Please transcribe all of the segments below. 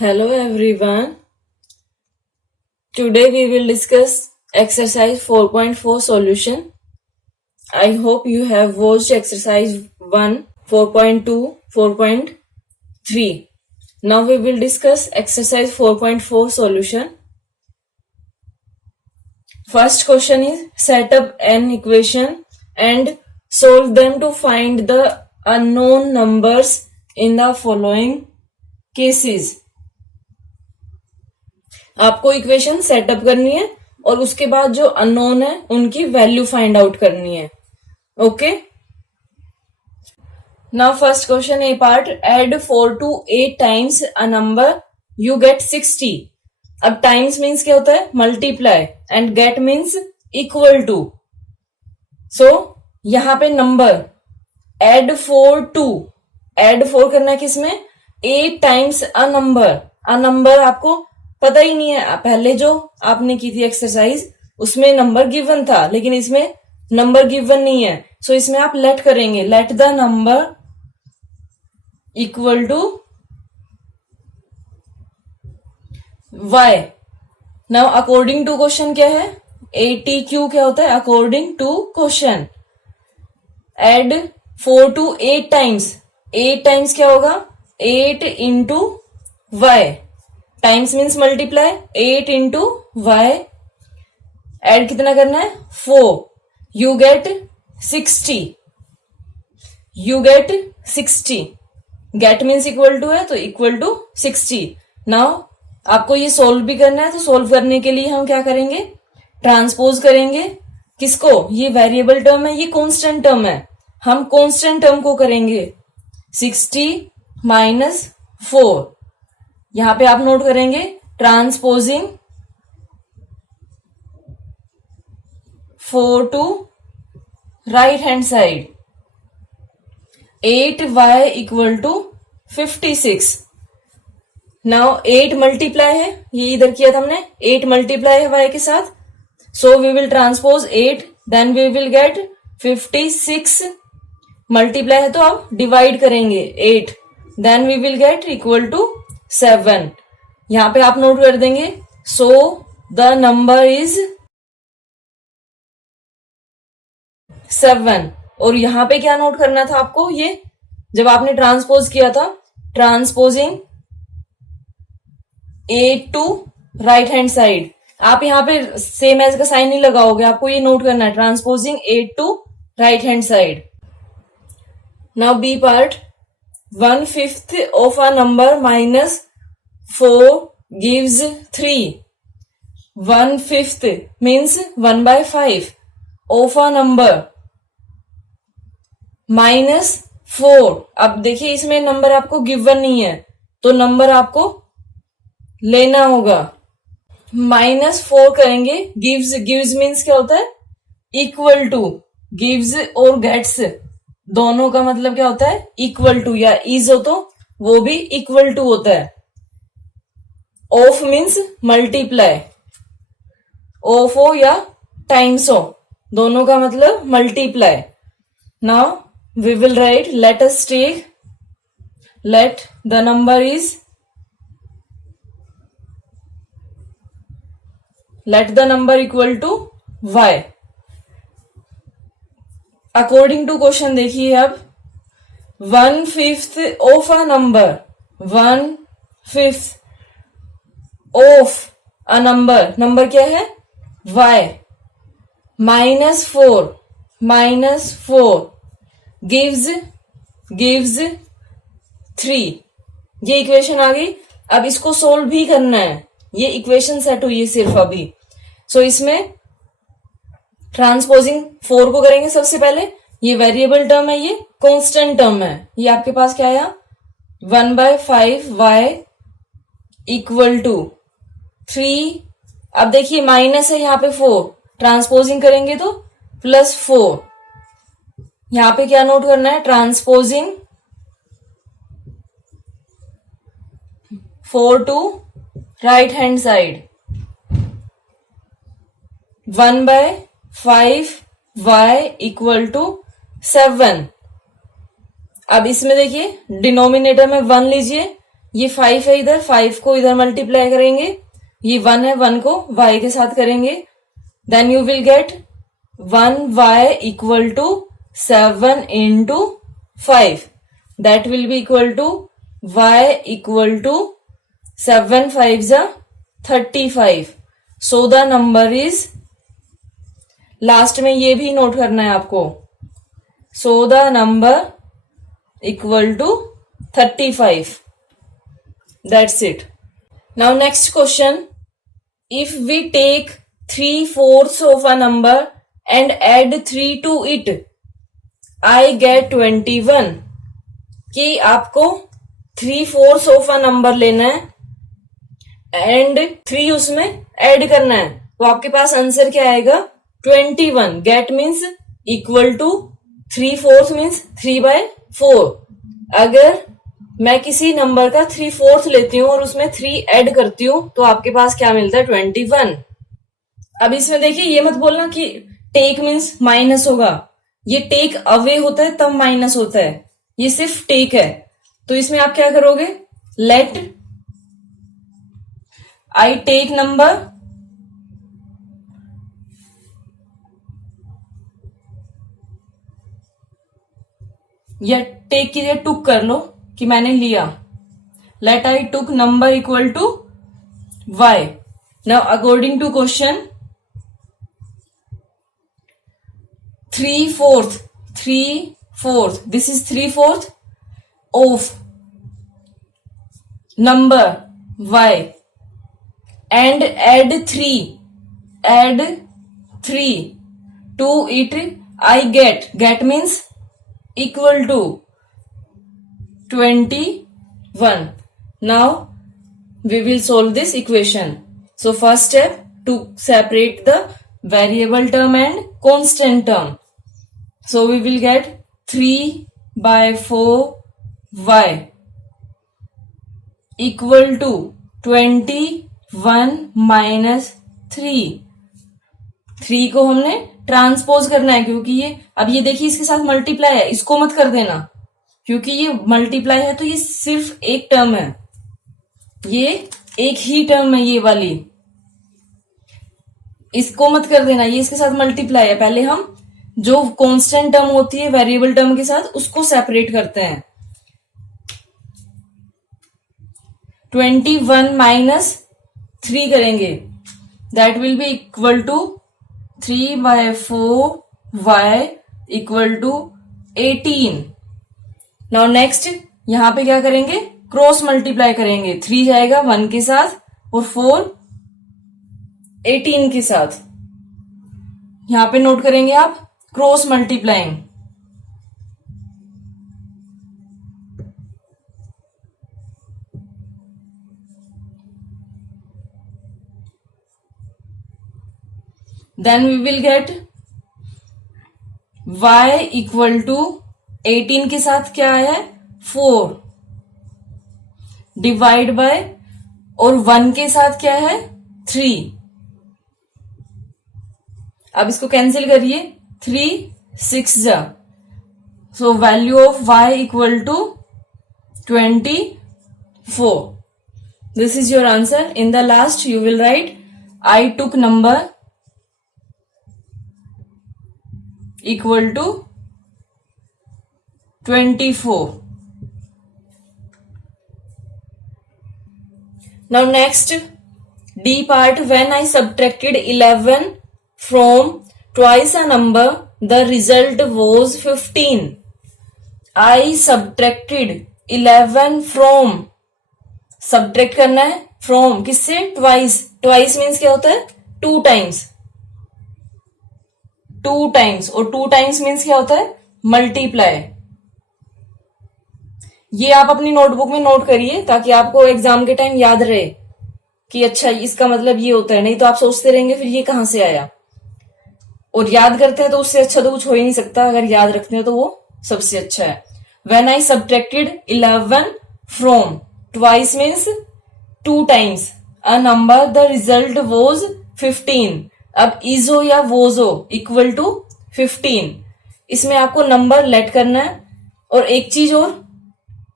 Hello everyone. Today we will discuss exercise 4.4 solution. I hope you have watched exercise 1, 4.2, 4.3. Now we will discuss exercise 4.4 solution. First question is set up an equation and solve them to find the unknown numbers in the following cases. आपको equation setup करनी है और उसके बाद जो unknown है उनकी value find out करनी है. Okay, now first question A part. Add 4 to 8 times a number you get 60. अब टाइम्स मीन्स क्या होता है? Multiply, and get means equal to. So यहां पे नंबर एड 4 to, एड 4 करना है किसमें? 8 times a number. A number आपको पता ही नहीं है. पहले जो आपने की थी एक्सरसाइज उसमें नंबर गिवन था, लेकिन इसमें नंबर गिवन नहीं है. सो इसमें आप लेट करेंगे, let the number equal to y. Now according to question क्या है? ATQ क्या होता है? According to question. Add 4 to 8 times. 8 times क्या होगा? 8 into y. Times means multiply. 8 into y. Add कितना करना है? 4. You get 60. You get 60. Get means equal to है, तो इक्वल टू 60. नाउ आपको ये सोल्व भी करना है, तो सोल्व करने के लिए हम क्या करेंगे? ट्रांसपोज करेंगे. किसको? ये वेरिएबल टर्म है, ये कांस्टेंट टर्म है. हम कांस्टेंट टर्म को करेंगे 60 माइनस 4. यहां पे आप नोट करेंगे transposing 4 to right hand side. 8y equal to 56. Now 8 multiply है, ये इधर किया था हमने. 8 मल्टीप्लाई है y के साथ. So we will transpose 8, then we will get 56. Multiply है तो आप डिवाइड करेंगे 8, then we will get equal to 7. यहां पे आप नोट कर देंगे. So the number is 7. और यहां पे क्या नोट करना था आपको? ये जब आपने ट्रांसपोज किया था, transposing 8 to right hand side. आप यहां पे सेम एज का साइन नहीं लगाओगे, आपको ये नोट करना है transposing 8 to right hand side. Now B part. 1/5 of a number minus 4 gives 3. 1/5 means 1/5 of a number minus 4. अब देखिए इसमें नंबर आपको गिवन नहीं है, तो नंबर आपको लेना होगा. -4 करेंगे. गिव्स मीन्स क्या होता है? Equal to. गिव्स और गेट्स दोनों का मतलब क्या होता है? Equal to. या इज हो तो वो भी इक्वल टू होता है. Of means multiply. ऑफ हो या टाइम्स हो, दोनों का मतलब multiply. Now we will write, let us take, let the number is, let the number equal to y. According to question देखिए अब. 1/5 of a number, 1/5 of a number. Number क्या है? y. -4 गिव्स 3. ये equation आ गई. अब इसको solve भी करना है. ये इक्वेशन सेट हुई है सिर्फ अभी. सो इसमें ट्रांसपोजिंग 4 को करेंगे सबसे पहले. ये वेरिएबल टर्म है, ये कांस्टेंट टर्म है. ये आपके पास क्या आया? 1/5y equal to 3. अब देखिए माइनस है यहाँ पे 4, ट्रांसपोजिंग करेंगे तो +4. यहां पे क्या नोट करना है? Transposing 4 to right hand side. 1/5y equal to 7. अब इसमें देखिए डिनोमिनेटर में 1 लीजिए, ये 5 है, इधर 5 को इधर मल्टीप्लाई करेंगे, ये 1 है, 1 को y के साथ करेंगे, then you will get 1y equal to 7 into 5, that will be equal to y equal to 7 5 जा 35. So the number is, last में ये भी नोट करना है आपको, so the number equal to 35. That's it. Now next question. If we take 3/4 of a number and add 3 to it, I get 21. कि आपको 3/4 of a number लेना है एंड 3 उसमें ऐड करना है, तो आपके पास आंसर क्या आएगा? 21. Get means equal to 3/4 means 3/4. अगर मैं किसी नंबर का 3/4 लेती हूँ और उसमें 3 ऐड करती हूँ तो आपके पास क्या मिलता है? 21. अब इसमें देखिए, ये मत बोलना कि टेक मीन्स माइनस होगा, ये टेक अवे होता है तब माइनस होता है, ये सिर्फ टेक है. तो इसमें आप क्या करोगे? लेट आई टेक नंबर या टेक की जगह टुक कर लो कि मैंने लिया. Let I took number equal to y. Now according to question 3/4 this is 3/4 of number y and add 3 to it, I get means equal to 21. Now we will solve this equation. So first step, to separate the variable term and constant term. So we will get 3/4y equal to 21 minus 3. 3 को हमने transpose करना है क्योंकि ये, अब ये देखिए इसके साथ मल्टीप्लाई है, इसको मत कर देना क्योंकि ये मल्टीप्लाई है तो ये सिर्फ एक टर्म है, ये एक ही टर्म है ये वाली, इसको मत कर देना, ये इसके साथ मल्टीप्लाई है. पहले हम जो कांस्टेंट टर्म होती है वेरिएबल टर्म के साथ उसको सेपरेट करते हैं. 21 माइनस 3 करेंगे, that will be equal to 3/4y equal to 18. Now next यहां पे क्या करेंगे? क्रॉस मल्टीप्लाई करेंगे. 3 जाएगा 1 के साथ और 4 18 के साथ. यहां पे नोट करेंगे आप cross multiplying. Then we will get y equal to 18 के साथ क्या है? 4 डिवाइड बाय, और 1 के साथ क्या है? 3. अब इसको कैंसिल करिए, 3 6 जा. So value of y equal to 24. This is your answer. In the last you will write I took number equal to 24. Now next D part, when I subtracted 11 from twice a number, the result was 15. I subtracted 11 from, subtract करना है from किससे? twice. twice means क्या होता है? 2 times. 2 times और 2 times means क्या होता है? multiply. ये आप अपनी नोटबुक में नोट करिए ताकि आपको एग्जाम के टाइम याद रहे कि अच्छा इसका मतलब ये होता है, नहीं तो आप सोचते रहेंगे फिर ये कहां से आया. और याद करते हैं तो उससे अच्छा तो कुछ हो ही नहीं सकता, अगर याद रखते हैं तो वो सबसे अच्छा है. When I subtracted 11 from twice means 2 times a number, the result was 15. अब is हो या was हो इक्वल टू 15. इसमें आपको नंबर लेट करना है. और एक चीज और,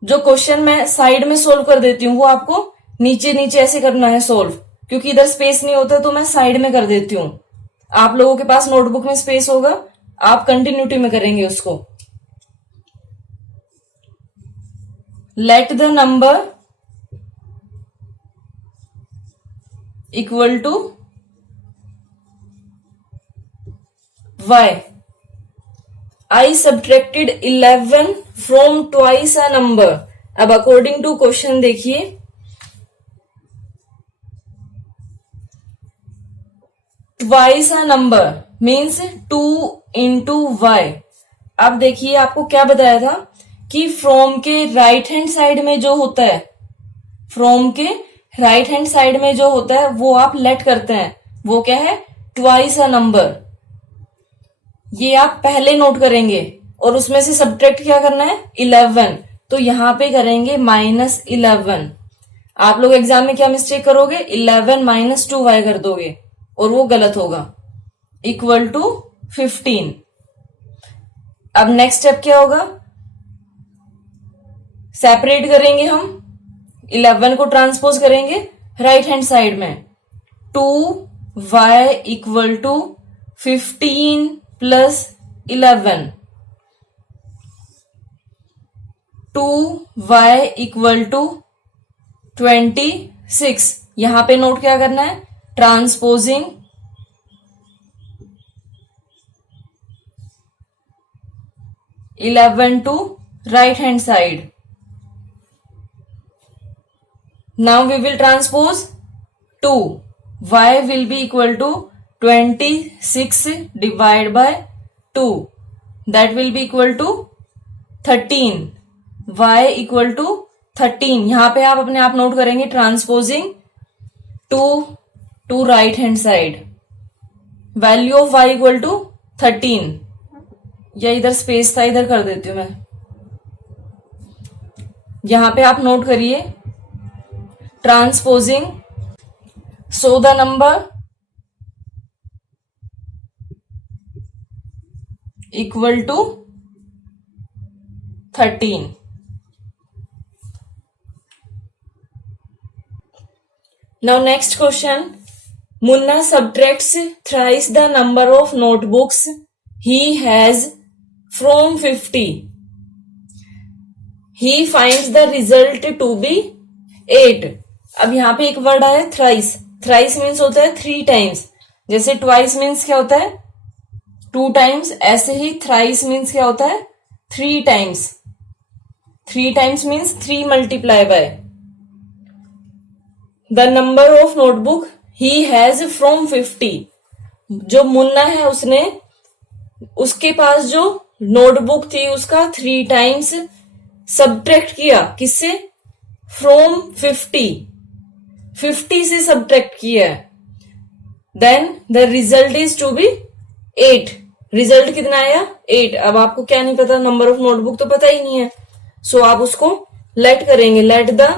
जो क्वेश्चन मैं साइड में सोल्व कर देती हूँ वो आपको नीचे नीचे ऐसे करना है सोल्व, क्योंकि इधर स्पेस नहीं होता तो मैं साइड में कर देती हूँ। आप लोगों के पास नोटबुक में स्पेस होगा, आप कंटिन्यूटी में करेंगे उसको। Let the number equal to y. I subtracted 11 from twice a number. अब अकॉर्डिंग टू क्वेश्चन देखिए, twice a number means 2 into y. अब देखिए आपको क्या बताया था कि फ्रॉम के राइट हैंड साइड में जो होता है, फ्रॉम के राइट हैंड साइड में जो होता है वो आप लेट करते हैं, वो क्या है, ट्वाइस अ नंबर। ये आप पहले नोट करेंगे और उसमें से सब्ट्रैक्ट क्या करना है, 11, तो यहां पे करेंगे -11। आप लोग एग्जाम में क्या मिस्टेक करोगे, 11 माइनस 2y कर दोगे और वो गलत होगा, इक्वल टू 15। अब नेक्स्ट स्टेप क्या होगा, सेपरेट करेंगे हम, 11 को ट्रांसपोज करेंगे राइट हैंड साइड में, 2y equal to 15 plus 11, 2y equal to 26। यहां पे नोट क्या करना है, transposing 11 to right hand side. Now we will transpose 2, y will be equal to 26 divided by 2, that will be equal to 13, y equal to 13। यहां पे आप अपने आप नोट करेंगे transposing 2 to right hand side, value of y equal to 13। या इधर space था, इधर कर देती हूं मैं, यहां पे आप नोट करिए transposing, so the number equal to 13। Now next question. Munna subtracts thrice the number of notebooks he has from 50. He finds the result to be 8. अब यहाँ पे एक वर्ड आया थ्राइस। थ्राइस मीन्स होता है 3 टाइम्स, जैसे twice means क्या होता है 2 टाइम्स, ऐसे ही थ्राइस मीन्स क्या होता है 3 times. 3 times means 3 multiply by the number of notebook he has from 50। जो मुन्ना है उसने, उसके पास जो नोटबुक थी उसका 3 टाइम्स सब्ट्रैक्ट किया, किससे, फ्रॉम 50 से सब्ट्रैक्ट किया है, then the result is to be 8। Result कितना आया 8। अब आपको क्या नहीं पता, नंबर ऑफ नोटबुक तो पता ही नहीं है, सो आप उसको लेट करेंगे, let the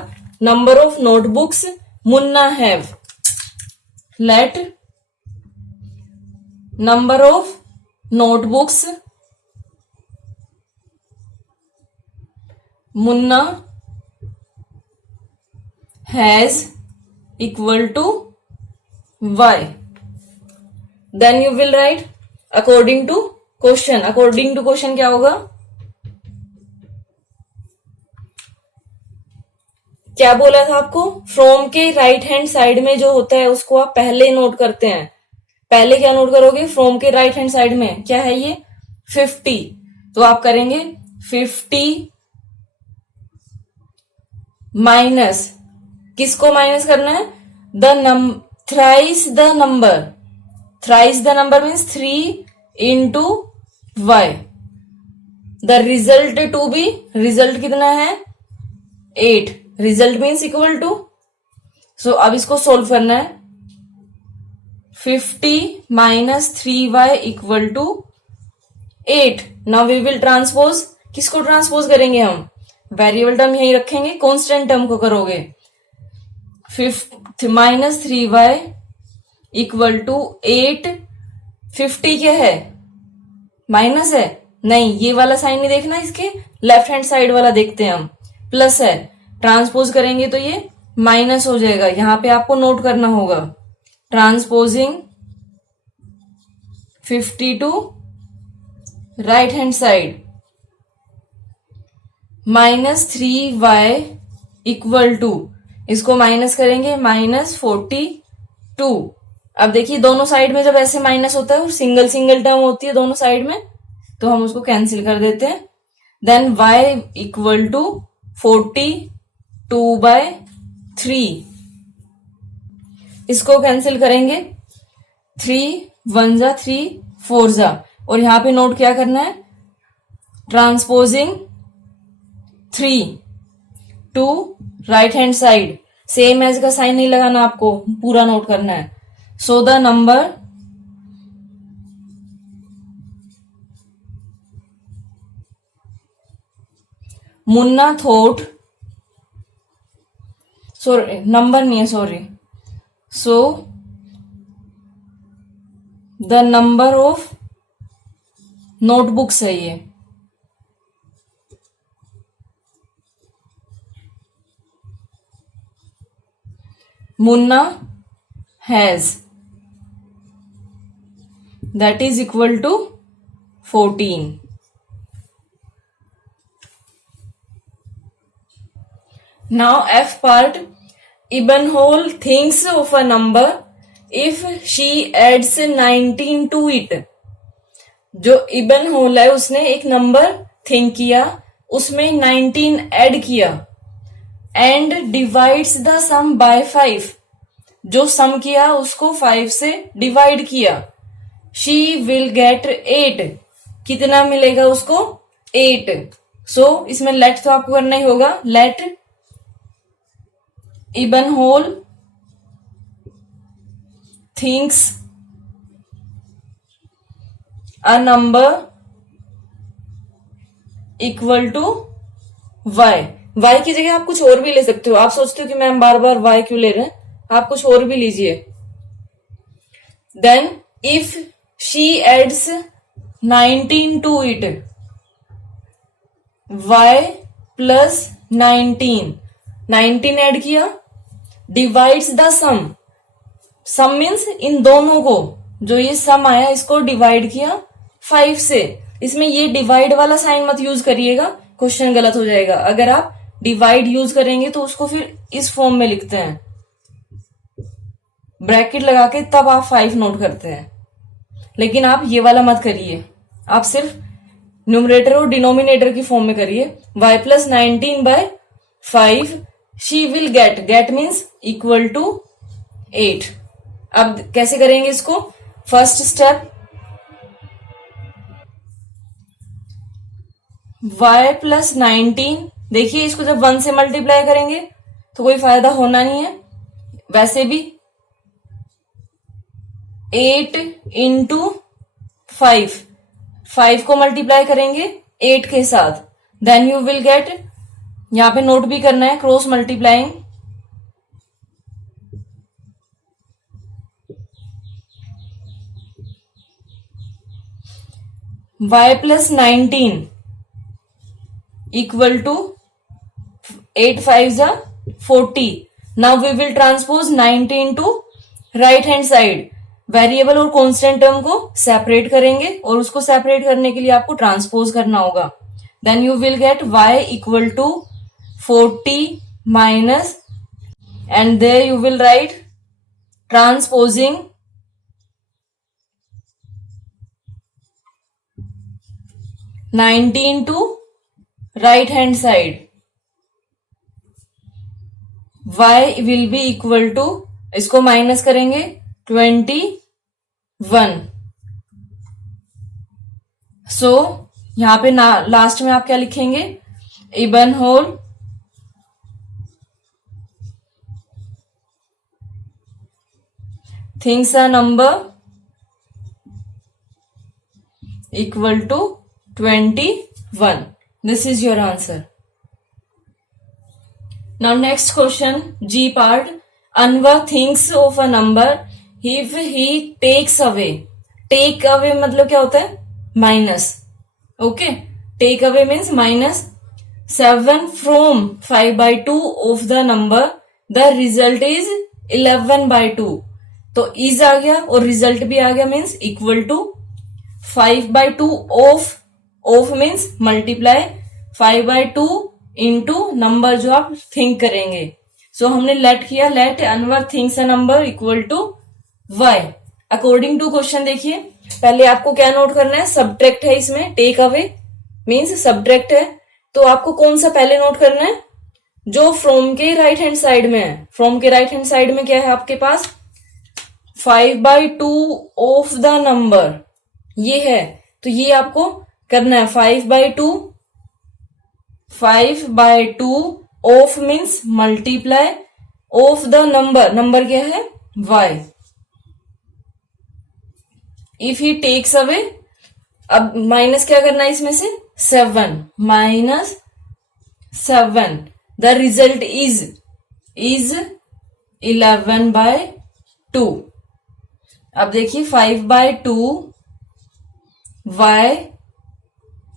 number of notebooks Munna have, let number of notebooks Munna has equal to y, then you will write according to question. According to question क्या होगा, क्या बोला था आपको, फ्रॉम के राइट हैंड साइड में जो होता है उसको आप पहले नोट करते हैं। पहले क्या नोट करोगे, फ्रॉम के राइट हैंड साइड में क्या है ये 50, तो आप करेंगे 50 माइनस, किसको माइनस करना है, thrice the number. Thrice the number means 3 into y, the result to be, result कितना है 8, result means equal to, so अब इसको सोल्व करना है, 50 minus 3y equal to 8। Now we will transpose, किसको ट्रांसपोज करेंगे हम, वेरिएबल टर्म यही रखेंगे, कांस्टेंट टर्म को करोगे, माइनस 3y इक्वल टू 8। 50 क्या है, माइनस है, नहीं, ये वाला साइन नहीं देखना, इसके लेफ्ट हैंड साइड वाला देखते हैं हम, प्लस है, ट्रांसपोज करेंगे तो ये माइनस हो जाएगा। यहां पे आपको नोट करना होगा, transposing 52 right hand side, -3y equal to, इसको माइनस करेंगे -42। अब देखिए दोनों साइड में जब ऐसे माइनस होता है और सिंगल सिंगल टर्म होती है दोनों साइड में, तो हम उसको कैंसिल कर देते हैं। देन y इक्वल टू 42/3, इसको कैंसिल करेंगे, 3 1 जा 3 4 जा, और यहां पे नोट क्या करना है, transposing 3 to right hand side, same as का साइन नहीं लगाना, आपको पूरा नोट करना है। So the number Munna thought, sorry number नहीं है, sorry, so the number of notebooks है ये, Munna has, that is equal to 14. Now F part, Ebenhol thinks of a number if she adds 19 to it. जो Ebenhol है उसने एक number think किया, उसमें 19 ऐड किया, and divides the sum by 5, जो सम किया उसको 5 से डिवाइड किया, शी विल गेट 8, कितना मिलेगा उसको, 8। सो इसमें लेट तो आपको करना ही होगा, लेट इबनहोल thinks a number equal to y, y की जगह आप कुछ और भी ले सकते हो। आप सोचते हो कि मैम बार बार वाई क्यों ले रहे हैं, आप कुछ और भी लीजिए। Then if she adds 19 to it, y plus 19 add किया, divides the sum, sum means इन दोनों को, जो ये सम आया इसको डिवाइड किया 5 से। इसमें ये डिवाइड वाला साइन मत यूज करिएगा, क्वेश्चन गलत हो जाएगा। अगर आप डिवाइड यूज करेंगे तो उसको फिर इस फॉर्म में लिखते हैं, ब्रैकेट लगा के, तब आप 5 नोट करते हैं। लेकिन आप ये वाला मत करिए, आप सिर्फ न्यूमरेटर और डिनोमिनेटर की फॉर्म में करिए। y plus 19/5 she will get, get means equal to 8। अब कैसे करेंगे इसको, फर्स्ट स्टेप, y प्लस 19, देखिए इसको जब 1 से मल्टीप्लाई करेंगे तो कोई फायदा होना नहीं है, वैसे भी 8 इंटू 5 को मल्टीप्लाई करेंगे 8 के साथ, देन यू विल गेट, यहां पे नोट भी करना है, cross multiplying, y plus 19 equal to 8 5 जा 40। Now we will transpose 19 to right hand side, variable और कांस्टेंट टर्म को सेपरेट करेंगे, और उसको सेपरेट करने के लिए आपको ट्रांसपोज करना होगा। Then you will get y equal to 40 minus, and there you will write transposing 19 to right hand side, y will be equal to, इसको माइनस करेंगे 21। सो यहां पे लास्ट में आप क्या लिखेंगे, इबनहोल things a number equal to 21. This is your answer. Now next question, G part. Anwar thinks of a number if he takes away. Take away मतलब क्या होता है, minus, okay, take away means minus 7 from 5/2 of the number, the result is 11/2। तो is आ गया और result भी आ गया, means equal to 5/2 of means multiply 5/2 into number जो आप थिंक करेंगे। सो हमने लेट किया, let Anwar thinks a number equal to y according to question. देखिए पहले आपको क्या नोट करना है, सब्ट्रैक्ट है, इसमें टेक अवे मीन्स सब्ट्रैक्ट है। तो आपको कौन सा पहले नोट करना है, जो फ्रॉम के राइट हैंड साइड में है। फ्रॉम के राइट हैंड साइड में क्या है आपके पास, 5/2 ऑफ द नंबर, ये है। तो ये आपको करना है 5/2 of means multiply of the number, number क्या है y। If he takes away, अब माइनस क्या करना है इसमें से 7, -7, द रिजल्ट इज 11/2। अब देखिए 5/2 y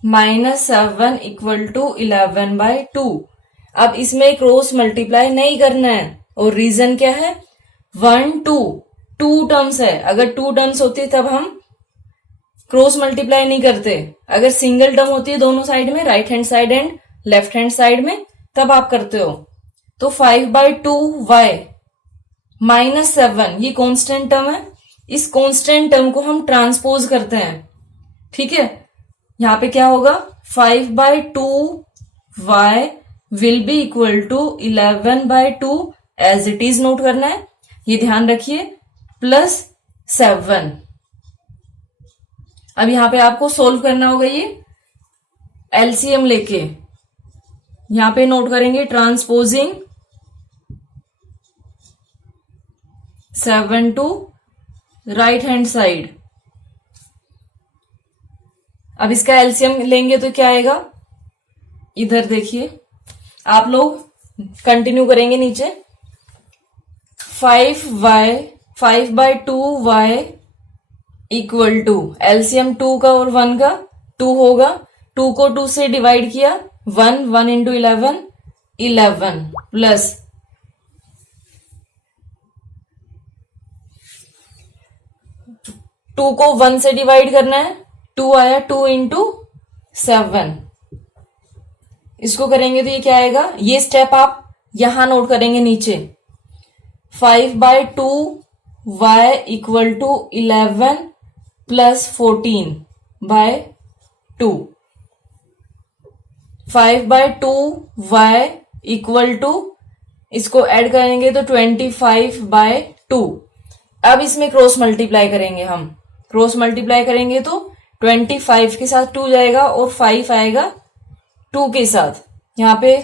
-7 इक्वल टू 11/2। अब इसमें क्रॉस मल्टीप्लाई नहीं करना है, और रीजन क्या है, 1 2 टू टर्म्स है। अगर 2 टर्म्स होती है तब हम क्रॉस मल्टीप्लाई नहीं करते। अगर सिंगल टर्म होती है दोनों साइड में, right hand side and left hand side में, तब आप करते हो। तो 5/2 y -7 ये कांस्टेंट टर्म है, इस कांस्टेंट टर्म को हम ट्रांसपोज करते हैं, ठीक है। यहां पे क्या होगा, 5/2 y will be equal to 11/2 as it is note करना है, ये ध्यान रखिए, +7। अब यहां पे आपको सोल्व करना होगा, ये एलसीएम लेके यहां पे नोट करेंगे, transposing 7 to right hand side. अब इसका एलसीएम लेंगे तो क्या आएगा, इधर देखिए आप लोग कंटिन्यू करेंगे नीचे, 5/2 y इक्वल टू एलसीएम 2 का और 1 का 2 होगा, 2 को 2 से डिवाइड किया, 1 इंटू 11 प्लस 2 को 1 से डिवाइड करना है, 2 आया, 2 इंटू 7। इसको करेंगे तो ये क्या आएगा, ये स्टेप आप यहां नोट करेंगे नीचे, 5/2 y equal to 11 plus 14/2। 5/2 y equal to, इसको ऐड करेंगे तो 25/2। अब इसमें क्रॉस मल्टीप्लाई करेंगे हम, क्रॉस मल्टीप्लाई करेंगे तो 25 के साथ 2 जाएगा और 5 आएगा 2 के साथ। यहां पे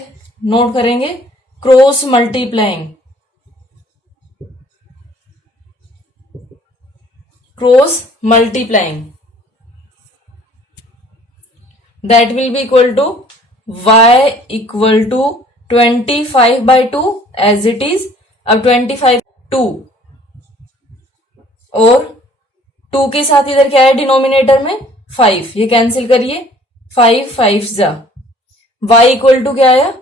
नोट करेंगे cross multiplying, cross multiplying, that will be equal to y equal to 25/2 as it is. अब 25 2 और 2 के साथ इधर क्या है डिनोमिनेटर में 5, ये कैंसिल करिए, 5 5 जा, y इक्वल टू क्या आया,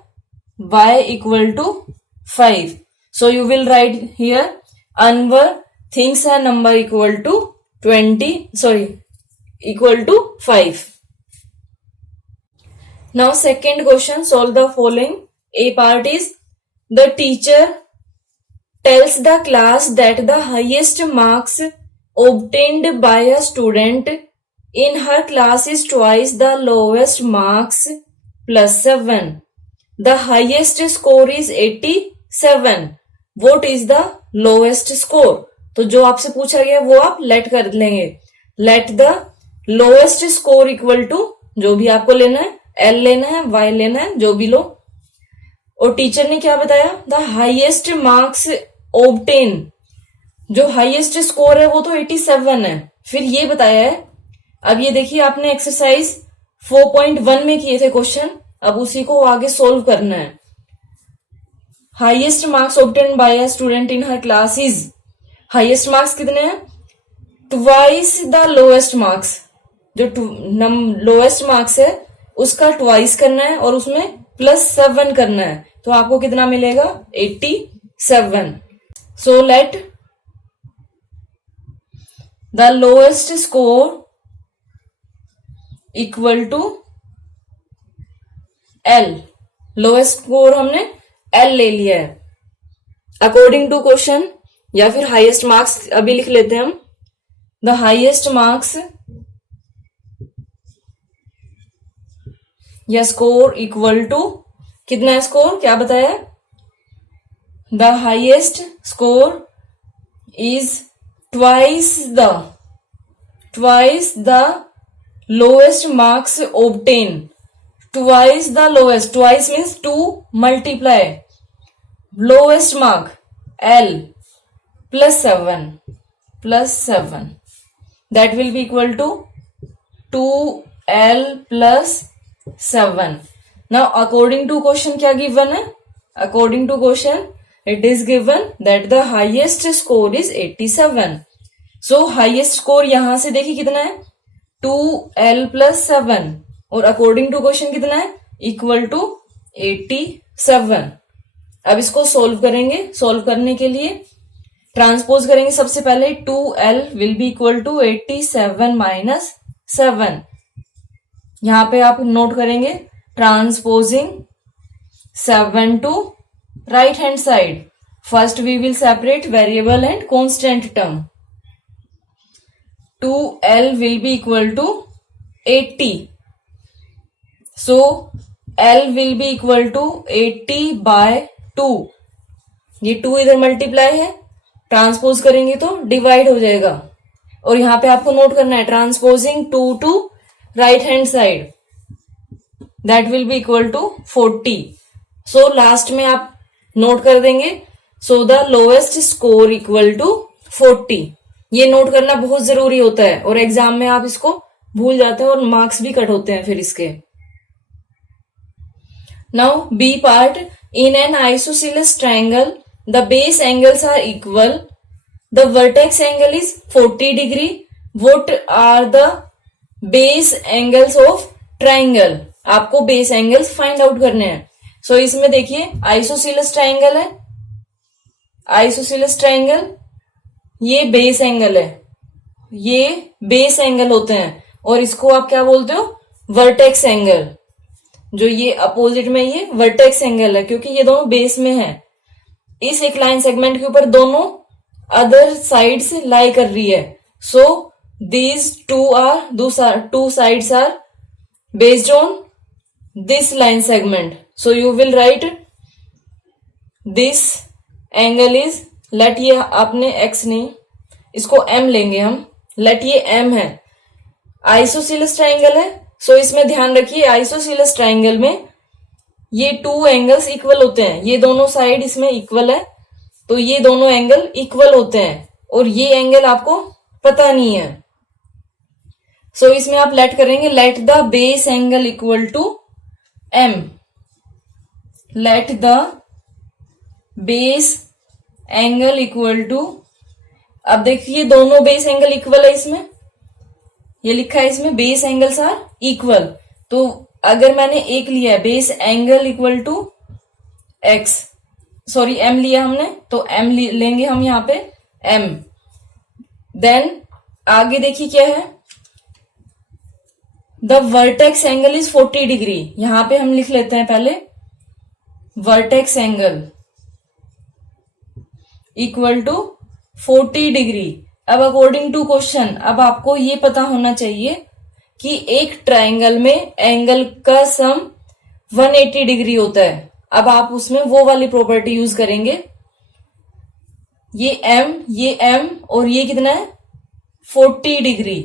y equal to 5। So you will write here Anwar thinks are number equal to 5। Now second question, solve the following. A part is, the teacher tells the class that the highest marks obtained by a student in her class is twice the lowest marks +7. The highest score is 87. What is the lowest score? तो जो आपसे पूछा गया वो आप let कर लेंगे, let the lowest score equal to, जो भी आपको लेना है, एल लेना है, वाई लेना है, जो भी लो। और टीचर ने क्या बताया, द हाईएस्ट मार्क्स ऑब्टेन, जो हाईएस्ट स्कोर है वो तो 87 है, फिर ये बताया है। अब ये देखिए आपने एक्सरसाइज 4.1 में किए थे क्वेश्चन, अब उसी को आगे सोल्व करना है। Highest marks obtain bye a student in her class is, highest marks कितने हैं, ट्वाइस द लोएस्ट मार्क्स, जो लोएस्ट मार्क्स है उसका ट्वाइस करना है और उसमें प्लस 7 करना है, तो आपको कितना मिलेगा 87. So let the lowest score equal to L. Lowest score हमने एल ले लिया है अकॉर्डिंग टू क्वेश्चन, या फिर हाईएस्ट मार्क्स अभी लिख लेते हैं हम. द हाईएस्ट मार्क्स या स्कोर इक्वल टू, कितना है स्कोर, क्या बताया, the highest score is twice the lowest marks obtain. Twice the lowest, twice means to multiply lowest mark L plus 7 that will be equal to 2L plus 7. Now according to question क्या given है, according to question it is given that the highest score is 87. So highest score यहां से देखिए कितना है 2L plus 7 और according to question कितना है इक्वल टू 87. अब इसको सोल्व करेंगे. सोल्व करने के लिए ट्रांसपोज करेंगे. सबसे पहले 2L will be equal to 87 minus 7. यहां पे आप नोट करेंगे transposing 7 to right hand side. First we will separate variable and constant term. 2L will be equal to 80. So L will be equal to 80 by 2. ये 2 इधर multiply है, transpose करेंगे तो divide हो जाएगा. और यहां पे आपको नोट करना है transposing 2 to right hand side, that will be equal to 40. So last में आप नोट कर देंगे so the lowest score equal to 40. ये नोट करना बहुत जरूरी होता है और एग्जाम में आप इसको भूल जाते हैं और मार्क्स भी कट होते हैं फिर इसके. Now B part, in an isosceles triangle the base angles are equal, the vertex angle is 40 degree. What are the base angles of triangle? आपको बेस एंगल्स फाइंड आउट करने हैं. सो इसमें देखिए आइसोसीलस ट्राइंगल है, आइसोसीलस ट्राइंगल, ये बेस एंगल है, ये base angle होते हैं और इसको आप क्या बोलते हो वर्टेक्स एंगल. जो ये अपोजिट में ये वर्टेक्स एंगल है क्योंकि ये दोनों बेस में है. इस एक लाइन सेगमेंट के ऊपर दोनों अदर साइड से लाई कर रही है. So these two sides are based on this line segment. So you will write this angle is, let ये आपने एक्स नहीं, इसको एम लेंगे हम, लेट ये एम है. आइसोसीलस ट्राइंगल है. सो इसमें ध्यान रखिए आइसोसीलस ट्राइंगल में ये 2 एंगल्स इक्वल होते हैं, ये दोनों साइड इसमें इक्वल है तो ये दोनों एंगल इक्वल होते हैं और ये एंगल आपको पता नहीं है. सो इसमें आप लेट करेंगे let the base angle equal to m, let the base angle equal to, अब देखिए दोनों बेस एंगल इक्वल है, इसमें ये लिखा है इसमें बेस एंगल्स आर इक्वल. तो अगर मैंने एक लिया है base angle equal to x, sorry m लिया हमने तो एम लेंगे हम यहाँ पे एम. देन आगे देखिए क्या है, the vertex angle is 40 degree. यहां पे हम लिख लेते हैं पहले vertex angle equal to 40 degree. अब अकॉर्डिंग टू क्वेश्चन अब आपको ये पता होना चाहिए कि एक ट्राइंगल में एंगल का सम 180 डिग्री होता है. अब आप उसमें वो वाली प्रॉपर्टी यूज करेंगे, ये एम और ये कितना है 40 डिग्री.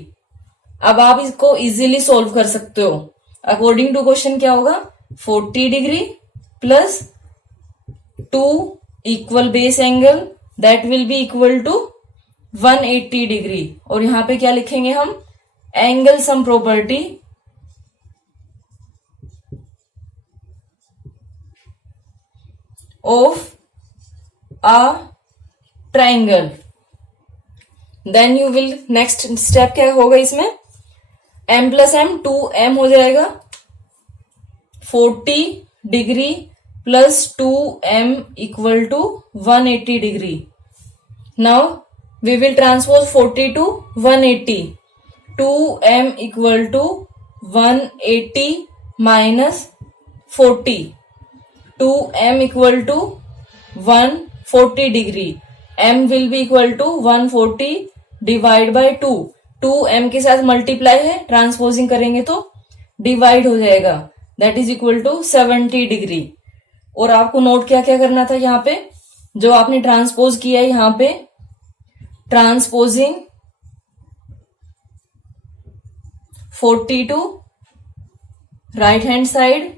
अब आप इसको इजीली सॉल्व कर सकते हो. अकॉर्डिंग टू क्वेश्चन क्या होगा 40 degree plus 2 equal base angle that will be equal to 180 degree. और यहां पे क्या लिखेंगे हम angle sum property of a triangle. Then you will next step क्या होगा इसमें m प्लस m 2m हो जाएगा 40 degree plus 2m equal to 180 degree. Now we will transpose 40 to 180. 2m equal to 180 minus 40. 2m equal to 140 degree. m will be equal to 140 divide by 2. 2m के साथ multiply है, transposing करेंगे तो divide हो जाएगा. That is equal to 70 degree. और आपको note क्या क्या करना था यहाँ पे, जो आपने ट्रांसपोज किया है यहाँ पे, transposing 40 to right hand side,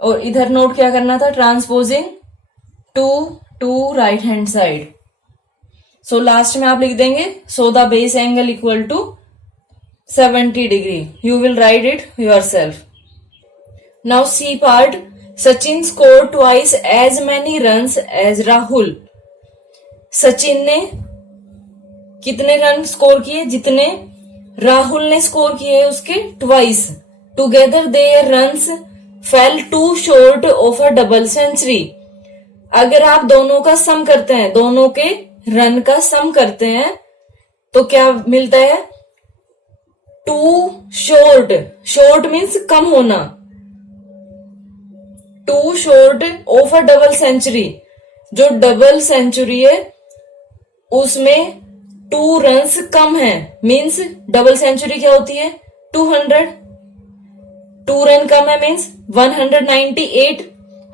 और इधर नोट क्या करना था, transposing 2 to right hand side. So last में आप लिख देंगे so the base angle equal to 70 degree. You will write it yourself. Now C part. Sachin score twice as many runs as Rahul. Sachin ने कितने रन स्कोर किए, जितने राहुल ने स्कोर किए उसके twice. Together their runs fell two short of a double century. अगर आप दोनों का सम करते हैं, दोनों के रन का सम करते हैं, तो क्या मिलता है, टू शॉर्ट. शॉर्ट मीन्स कम होना. Two short of a double century. जो डबल सेंचुरी है उसमें 2 रन्स कम है. मीन्स डबल सेंचुरी क्या होती है, 200. 2 रन कम है means 198.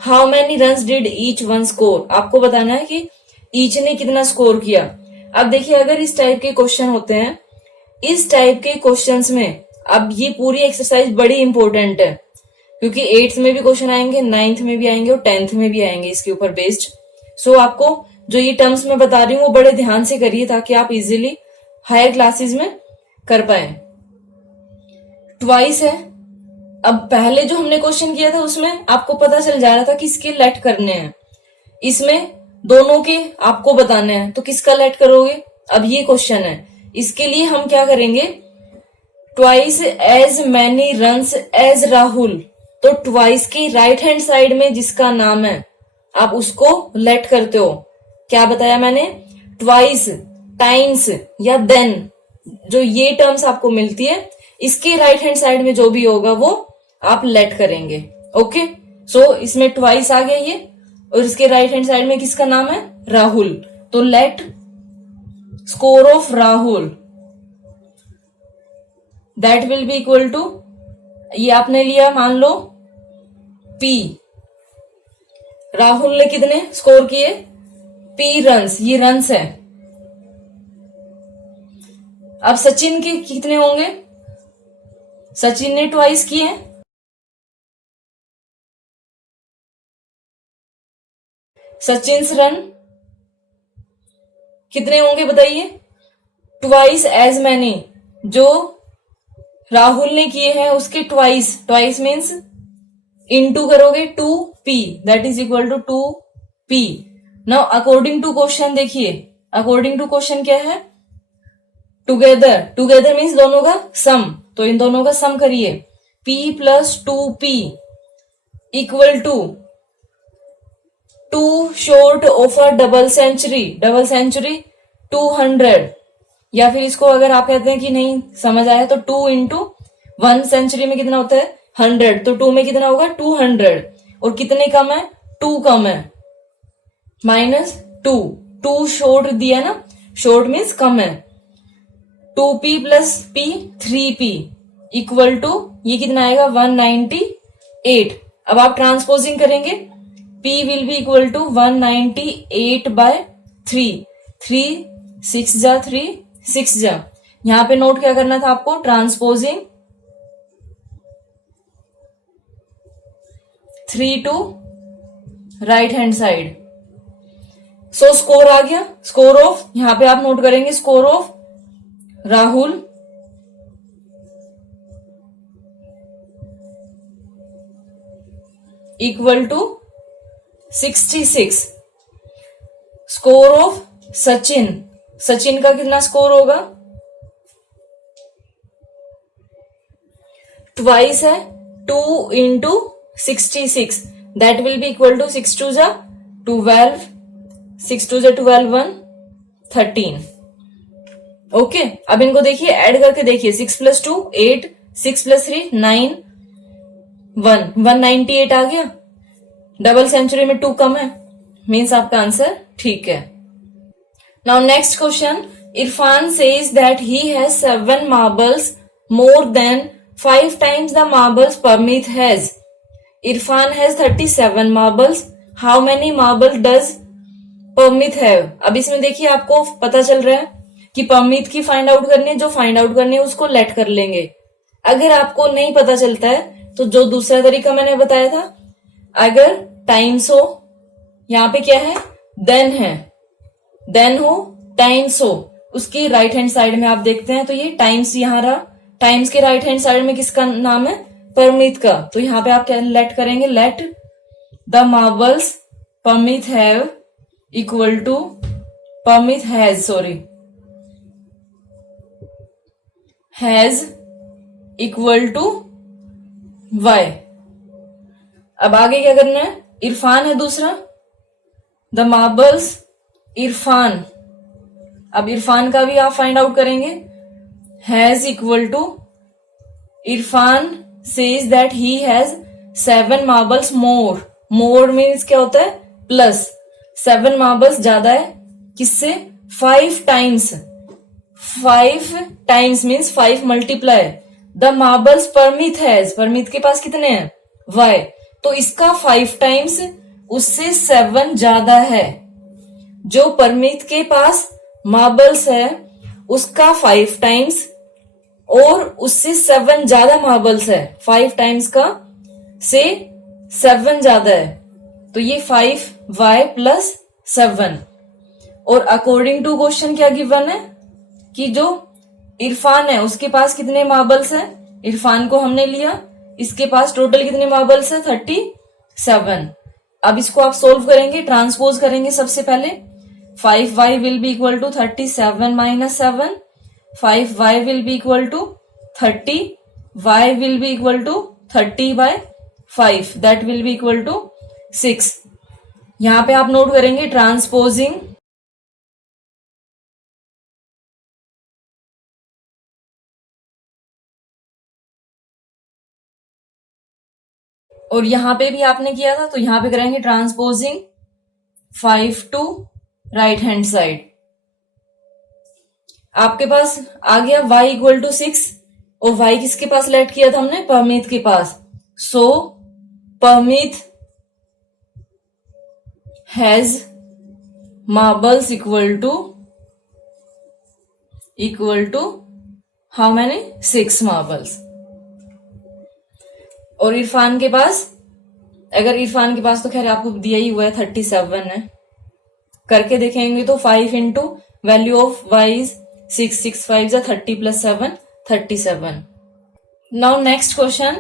How many runs did each one score. आपको बताना है कि ईच ने कितना स्कोर किया. अब देखिए, अगर इस टाइप के क्वेश्चन होते हैं, इस टाइप के क्वेश्चंस में, अब ये पूरी एक्सरसाइज बड़ी इंपॉर्टेंट है, क्योंकि 8th में भी क्वेश्चन आएंगे, 9th में भी आएंगे और 10th में भी आएंगे इसके ऊपर बेस्ड. सो आपको जो ये टर्म्स मैं बता रही हूँ वो बड़े ध्यान से करिए, ताकि आप इजीली हायर क्लासेस में कर पाए. ट्वाइस है. अब पहले जो हमने क्वेश्चन किया था उसमें आपको पता चल जा रहा था किसके लेट करने हैं. इसमें दोनों के आपको बताने हैं, तो किसका लेट करोगे. अब ये क्वेश्चन है, इसके लिए हम क्या करेंगे, twice as many runs as Rahul. तो ट्वाइस की राइट हैंड साइड में जिसका नाम है आप उसको लेट करते हो. क्या बताया मैंने, ट्वाइस, टाइम्स या देन, जो ये टर्म्स आपको मिलती है, इसके राइट हैंड साइड में जो भी होगा वो आप लेट करेंगे. ओके. सो इसमें ट्वाइस आ गया ये, और इसके राइट हैंड साइड में किसका नाम है, राहुल. तो let score of Rahul, that will be equal to, ये आपने लिया मान लो P. राहुल ने कितने स्कोर किए, P रन्स, ये रन्स है. अब सचिन के कितने होंगे, सचिन ने ट्वाइस किए. सचिन्स रन कितने होंगे बताइए, ट्वाइस एज मैनी. जो राहुल ने किए हैं उसके ट्वाइस. ट्वाइस मीन्स इनटू करोगे 2p, that is equal to 2p. Now according to question देखिए, अकॉर्डिंग टू क्वेश्चन क्या है, टुगेदर. टुगेदर मीन्स दोनों का सम, तो इन दोनों का सम करिए. p plus 2p equal to 2 short of a double century. Double century 200, या फिर इसको अगर आप कहते हैं कि नहीं समझ आया तो 2 इंटू 1 सेंचुरी में कितना होता है, 100. तो 2 में कितना होगा, 200. और कितने कम है, 2 कम है, माइनस 2. 2 शॉर्ट दिया ना, शॉर्ट मीन्स कम है. 2p plus p 3p equal to, ये कितना आएगा, 198. अब आप ट्रांसपोजिंग करेंगे, p will be equal to 198 by 3. 3 6 जा 3 6 जा. यहां पे नोट क्या करना था आपको, transposing 3 to right hand side. So score आ गया. स्कोर ऑफ, यहां पे आप नोट करेंगे score of Rahul equal to 66. Score of Sachin, Sachin का कितना स्कोर होगा, ट्वाइस है, 2 into 66, that will be equal to 6 2 जा 12, 6 2 जा 12 1 13. ओके, अब इनको देखिए, ऐड करके देखिए, 6 + 2 8, 6 + 3 9, 198 आ गया. डबल सेंचुरी में 2 कम है, मीन्स आपका आंसर ठीक है. Now next question. Irfan says that he has 7 marbles more than 5 times the marbles Parmeet has. Irfan has 37 marbles. How many marbles does Parmeet have? अब इसमें देखिए, आपको पता चल रहा है कि परमीत की फाइंड आउट करनी है. जो फाइंड आउट करनी है उसको लेट कर लेंगे. अगर आपको नहीं पता चलता है तो जो दूसरा तरीका मैंने बताया था, अगर टाइम्स हो, यहाँ पे क्या है, देन है, देन हो टाइम्स हो, उसकी राइट हैंड साइड में आप देखते हैं तो ये टाइम्स यहाँ रहा. टाइम्स के राइट हैंड साइड में किसका नाम है, परमीत का. तो यहाँ पे आप क्या लेट करेंगे, let the marbles Parmeet have equal to Parmeet has, sorry, has equal to y. अब आगे क्या करना है, इरफान है दूसरा, द मार्बल्स इरफान. अब इरफान का भी आप फाइंड आउट करेंगे. Has equal to Irfan says that he has 7 marbles more. More means क्या होता है, प्लस. 7 मार्बल्स ज्यादा है किससे, 5 times. 5 times means 5 multiply. The marbles Parmeet has, Parmeet के पास कितने हैं, वाई. तो इसका 5 टाइम्स उससे 7 ज्यादा है. जो परमीत के पास मार्बल्स है उसका 5 टाइम्स और उससे 7 ज्यादा मार्बल्स है. 5 टाइम्स का से 7 ज्यादा है, तो ये 5y + 7. और अकॉर्डिंग टू क्वेश्चन क्या गिवन है कि जो इरफान है उसके पास कितने मार्बल्स है. इरफान को हमने लिया, इसके पास टोटल कितने मार्बल्स है, 37. अब इसको आप सोल्व करेंगे, ट्रांसपोज करेंगे. सबसे पहले 5y will be equal to 37 - 7. 5y will be equal to 30. Y will be equal to 30/5. That will be equal to 6. यहां पे आप नोट करेंगे ट्रांसपोजिंग. और यहां पे भी आपने किया था, तो यहां पे करेंगे transposing 5 to right hand side. आपके पास आ गया y इक्वल टू 6 और y किसके पास लेट किया था हमने, परमीत के पास. So Parmeet has marbles equal to how many, 6 marbles. और इरफान के पास, अगर इरफान के पास तो खैर आपको दिया ही हुआ है 37 है, करके देखेंगे तो 5 into value of y is 6, 6 5 30 + 7 37. Now next question,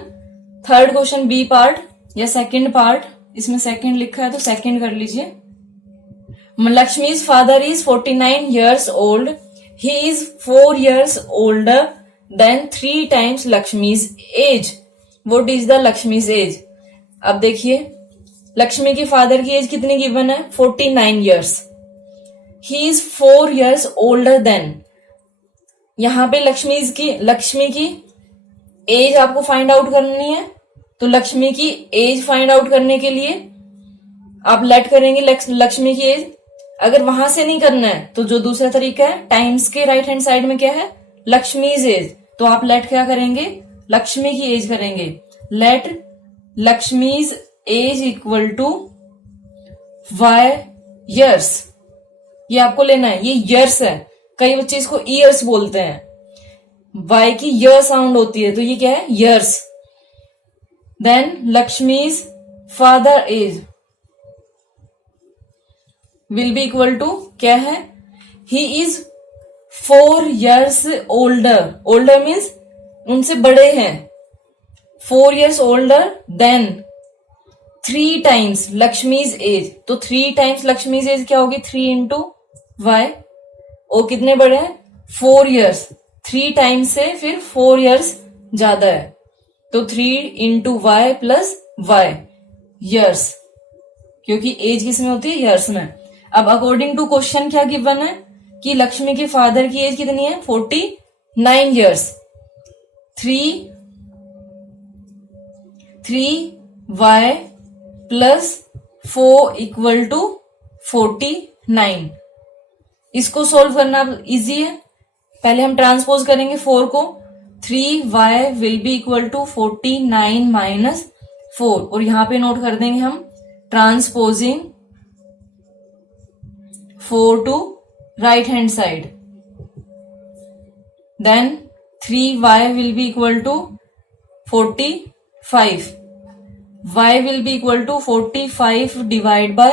third question B part या सेकंड पार्ट. इसमें सेकंड लिखा है तो सेकंड कर लीजिए. लक्ष्मी's father is 49 years old. He is 4 years older than 3 times Lakshmi's age. What is the Lakshmi's age? अब देखिए, लक्ष्मी के फादर की एज कितनी गिवन है, 49 years. He is 4 years older than. यहां पे लक्ष्मी की एज आपको फाइंड आउट करनी है. तो लक्ष्मी की एज फाइंड आउट करने के लिए आप लेट करेंगे लक्ष्मी की एज. अगर वहां से नहीं करना है तो जो दूसरा तरीका है, टाइम्स के राइट हैंड साइड में क्या है, लक्ष्मीज एज. तो आप लेट क्या करेंगे, लक्ष्मी की एज करेंगे. Let Lakshmi's age equal to y years. ये आपको लेना है, ये years है. कई बच्चे इसको ईयर्स बोलते हैं. y की य साउंड होती है, तो ये क्या है, years. Then Lakshmi's father age will be equal to क्या है, he is 4 years older. Older means उनसे बड़े हैं. 4 years older than 3 times Lakshmi's age. तो 3 times लक्ष्मीज एज क्या होगी, 3 इंटू y. और कितने बड़े हैं, 4 years. 3 times से फिर 4 years ज्यादा है, तो 3 into y plus y, years, क्योंकि एज किस में होती है, ईयर्स में। अब अकॉर्डिंग टू क्वेश्चन क्या गिवन है कि लक्ष्मी के फादर की एज कितनी है, 49 years. 3y plus 4 equal to 49। इसको सोल्व करना इजी है। पहले हम ट्रांसपोज करेंगे 4 को, 3y will be equal to 49 minus 4, और यहां पे नोट कर देंगे हम transposing 4 to right hand side. Then 3y will be equal to 45, y will be equal to 45 divided by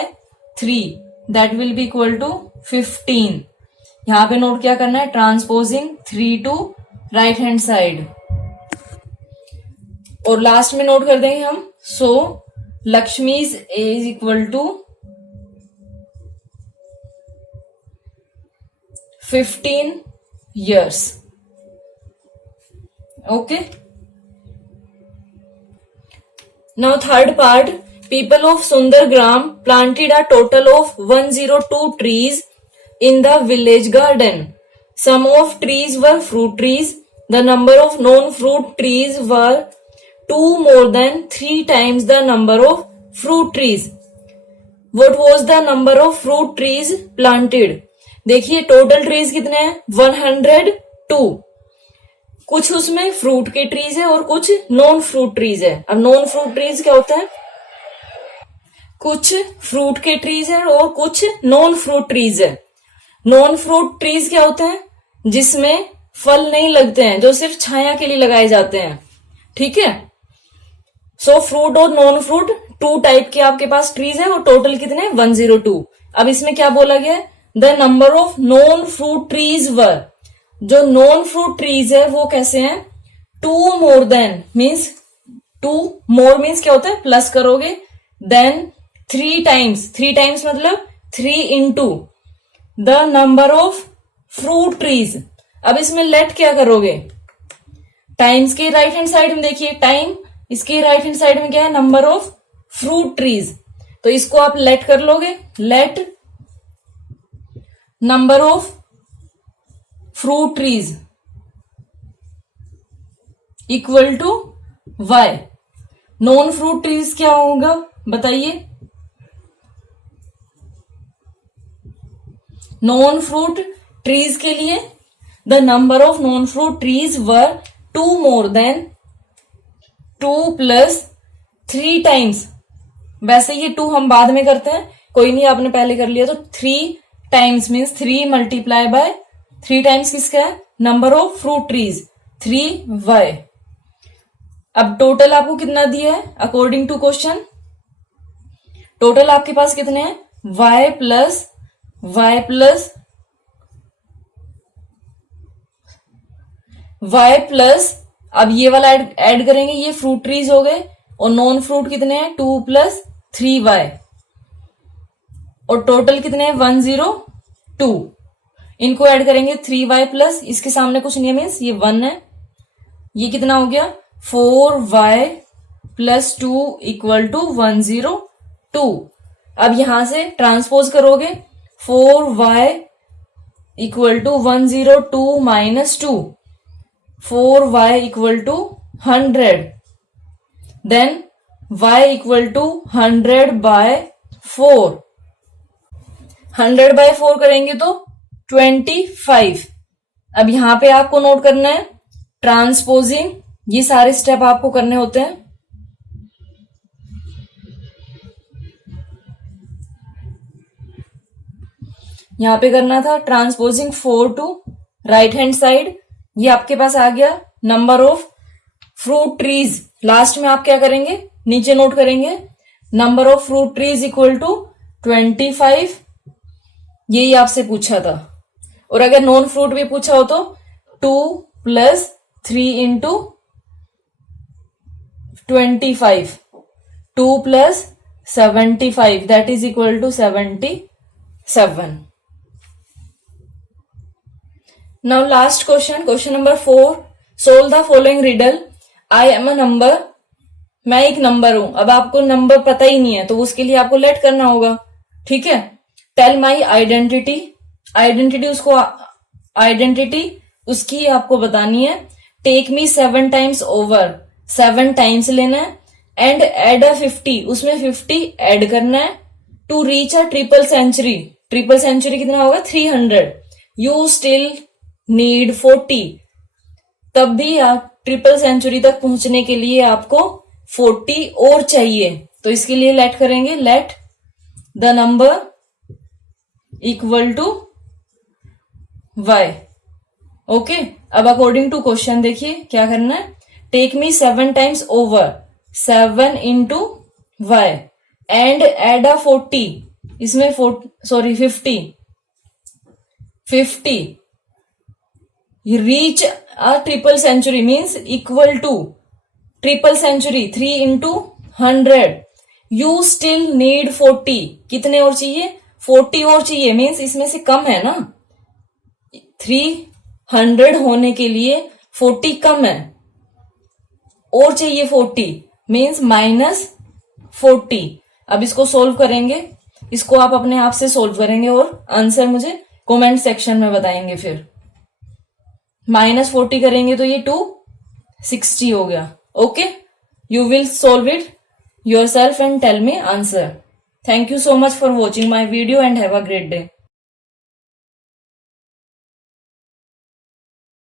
3, that will be equal to 15। यहां पे नोट क्या करना है, transposing 3 to right hand side, और लास्ट में नोट कर देंगे हम so Lakshmi's age equal to 15 years। Okay, now third part, people of Sundargram planted a total of 102 trees in the village garden. Some of trees were fruit trees. The number of non-fruit trees were 2 more than 3 times the number of fruit trees. What was the number of fruit trees planted? देखिए total trees कितने हैं, 102। कुछ उसमें fruit के trees है और कुछ non fruit trees है। अब नॉन फ्रूट ट्रीज क्या होता है, कुछ फ्रूट के ट्रीज है और कुछ नॉन फ्रूट ट्रीज है। नॉन फ्रूट ट्रीज क्या होता है, जिसमें फल नहीं लगते हैं, जो सिर्फ छाया के लिए लगाए जाते हैं। ठीक है, सो फ्रूट और नॉन फ्रूट 2 टाइप के आपके पास ट्रीज है, और टोटल कितने, 102। अब इसमें क्या बोला गया है, the number of non fruit trees were, जो नॉन फ्रूट ट्रीज है वो कैसे हैं, 2 more than means 2 more means क्या होता है, प्लस करोगे, देन 3 टाइम्स, 3 टाइम्स मतलब 3 into the number of fruit trees. अब इसमें लेट क्या करोगे, टाइम्स के राइट हैंड साइड में देखिए टाइम, इसके राइट हैंड साइड में क्या है, नंबर ऑफ फ्रूट ट्रीज, तो इसको आप लेट कर लोगे, let number of fruit trees equal to y। Non fruit trees क्या होगा बताइए, नॉन फ्रूट ट्रीज के लिए the number of non fruit trees were 2 more than 2 plus 3 times. वैसे ये 2 हम बाद में करते हैं, कोई नहीं आपने पहले कर लिया, तो 3 times means 3 multiply by 3 times किसका है, number of fruit trees 3y। अब टोटल आपको कितना दिया है अकॉर्डिंग टू क्वेश्चन, टोटल आपके पास कितने हैं, y प्लस अब ये वाला ऐड करेंगे, ये फ्रूट ट्रीज हो गए, और नॉन फ्रूट कितने हैं, 2 प्लस 3y, और टोटल कितने हैं, 102। इनको ऐड करेंगे 3y प्लस, इसके सामने कुछ नहीं है मीन्स ये 1 है, ये कितना हो गया, 4y प्लस 2 इक्वल टू 102। अब यहां से ट्रांसपोज करोगे, 4y equal to 102 minus 2, 4y equal to 100, then y equal to 100 by 4, 100 by 4 करेंगे तो 25। अब यहां पे आपको नोट करना है ट्रांसपोजिंग, ये सारे स्टेप आपको करने होते हैं। यहां पे करना था transposing 4 to right hand side, ये आपके पास आ गया number of fruit trees. Last में आप क्या करेंगे, नीचे नोट करेंगे number of fruit trees equal to 25, यही आपसे पूछा था। और अगर नॉन फ्रूट भी पूछा हो तो 2 plus 3 into 25, 2 plus 75 that is equal to 77। Now last question, question number 4, solve the following riddle, I am a number मैं एक नंबर हूं, अब आपको नंबर पता ही नहीं है तो उसके लिए आपको लेट करना होगा, ठीक है। टेल माई आइडेंटिटी, आइडेंटिटी उसकी आपको बतानी है। Take me 7 times over, 7 times लेना है। एंड एड अ 50, उसमें 50 ऐड करना है। To reach a triple century, triple century कितना होगा 300। यू स्टिल नीड 40, तब भी आप ट्रिपल सेंचुरी तक पहुंचने के लिए आपको 40 और चाहिए। तो इसके लिए लेट करेंगे, let the number equal to y। Okay, अब अकॉर्डिंग टू क्वेश्चन देखिए क्या करना है। Take me 7 times over, 7 into y and add a 40, इसमें 50 reach a triple century means equal to triple century 3 into 100। You still need 40, कितने और चाहिए 40 और चाहिए, मीन्स इसमें से कम है ना, 300 होने के लिए 40 कम है, और चाहिए 40 मीन्स -40। अब इसको सोल्व करेंगे, इसको आप अपने आप से सोल्व करेंगे और आंसर मुझे कमेंट सेक्शन में बताएंगे। फिर -40 करेंगे तो ये 260 हो गया। Okay, you will solve it yourself and tell me answer. Thank you so much for watching my video and have a great day.